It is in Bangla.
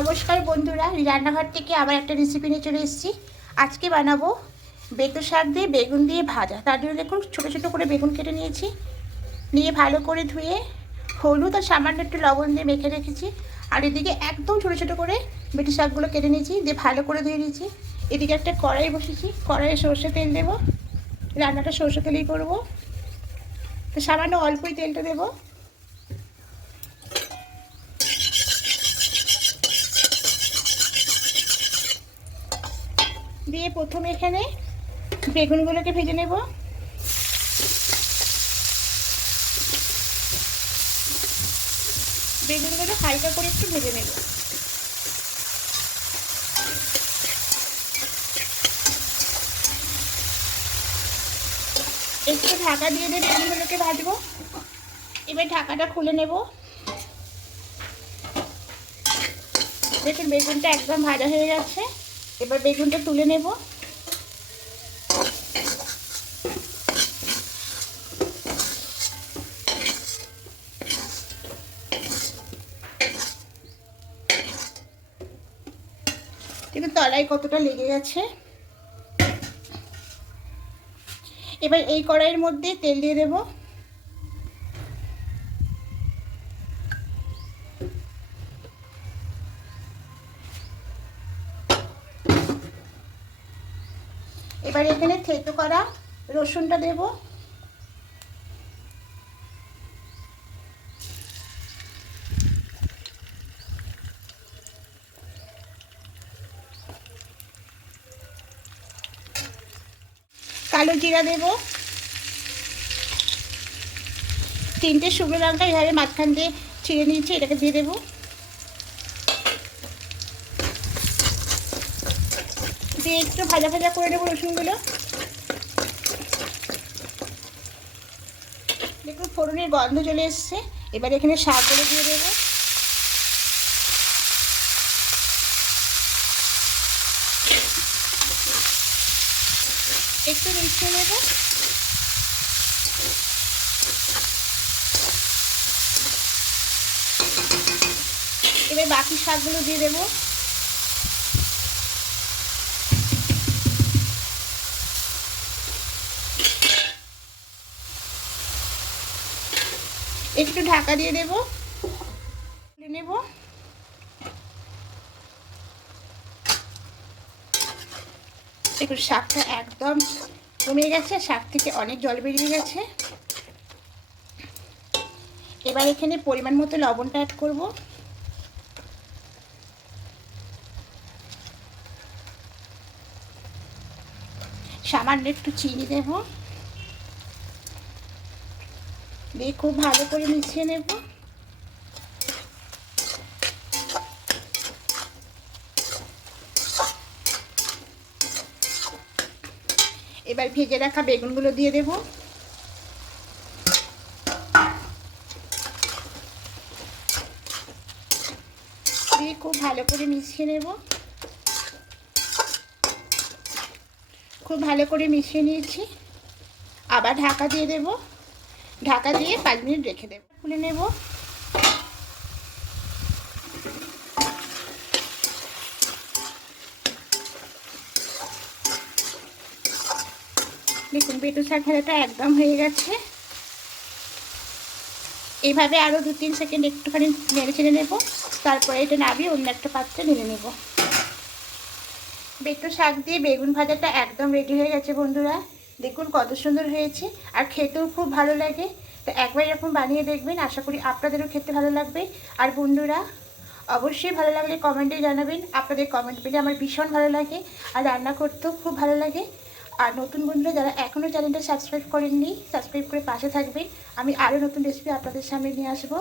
নমস্কার বন্ধুরা, রান্নাঘর থেকে আবার একটা রেসিপি নিয়ে চলে এসেছি। আজকে বানাবো বেতো শাক দিয়ে বেগুন দিয়ে ভাজা। তার জন্য দেখুন, ছোটো ছোটো করে বেগুন কেটে নিয়েছি। নিয়ে ভালো করে ধুয়ে হলুদ আর সামান্য একটু লবণ দিয়ে মেখে রেখেছি। আর এদিকে একদম ছোটো ছোটো করে বেটি শাকগুলো কেটে নিয়েছি, দিয়ে ভালো করে ধুয়ে নিয়েছি। এদিকে একটা কড়াই বসেছি, কড়াইয়ে সর্ষে তেল দেবো। রান্নাটা সর্ষে তেলেই করব। তো সামান্য অল্পই তেলটা দেবো। দিয়ে প্রথমে এখানে বেগুনগুলোকে ভেজে নেব। বেগুনগুলো হালকা করে একটু ভেজে নেব। একটু ঢাকা দিয়ে দিয়ে বেগুনগুলোকে ভাজবো। এবার ঢাকাটা খুলে নেব। দেখুন, বেগুনটা একদম ভাজা হয়ে গেছে এবার বেগুনটা তুলে নেব। কিন্তু তলায় কতটা লেগে গেছে। এবার এই কড়াইয়ের মধ্যে তেল দিয়ে দেবো। এবার এখানে থেতো করা রসুনটা দেব। কালো জিরা দেব। তিনটে শুকনো লঙ্কা এভাবে মাঝখান দিয়ে ছিঁড়ে নিয়েছি, এটাকে দিয়ে দেবো। দিয়ে একটু ভাজা ভাজা করে নেব রসুনগুলো। দেখুন ফোড়নের গন্ধ চলে এসছে। এবার এখানে শাকগুলো দিয়ে দেবো। একটু মিশিয়ে নেব এবার বাকি শাকগুলো দিয়ে দেবো। একটু ঢাকা দিয়ে দেব। নেব। দেখুন, শাকটা একদম কমে গেছে, শাক থেকে অনেক জল বেরিয়ে গেছে। এবার এখানে পরিমাণ মতো লবণটা অ্যাড করব। সামান্য একটু চিনি দেবো। দিয়ে খুব ভালো করে মিশিয়ে নেব। এবার ভেজে রাখা বেগুনগুলো দিয়ে দেব। দিয়ে খুব ভালো করে মিশিয়ে নেব। খুব ভালো করে মিশিয়ে নিয়েছি। আবার ঢাকা দিয়ে দেবো। ঢাকা দিয়ে পাঁচ মিনিট রেখে দেব। খুলে নেব। দেখুন, বেটু শাক ভাজাটা একদম হয়ে গেছে। এইভাবে আরও দু তিন সেকেন্ড একটুখানি নেড়ে ছেড়ে নেব। তারপরে এটা নামিয়ে অন্য একটা পাত্রে নেড়ে নেব। বেটু শাক দিয়ে বেগুন ভাজাটা একদম রেডি হয়ে গেছে, বন্ধুরা। দেখুন কত সুন্দর হয়েছে, আর খেতেও খুব ভালো লাগে। তো একবার এরকম বানিয়ে দেখবেন, আশা করি আপনাদেরও খেতে ভালো লাগবে। আর বন্ধুরা, অবশ্যই ভালো লাগলে কমেন্টে জানাবেন। আপনাদের কমেন্ট পেলে আমার ভীষণ ভালো লাগে, আর রান্না করতেও খুব ভালো লাগে। আর নতুন বন্ধুরা, যারা এখনও চ্যানেলটা সাবস্ক্রাইব করেননি সাবস্ক্রাইব করে পাশে থাকবেন। আমি আরও নতুন রেসিপি আপনাদের সামনে নিয়ে আসব।